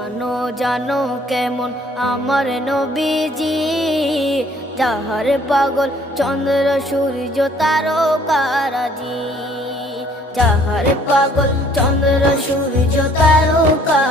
জানো জানো কেমন আমার নবীজি, যাহার পাগল চন্দ্র সূর্য তারকারাজি, যাহার পাগল চন্দ্র সূর্য তারকা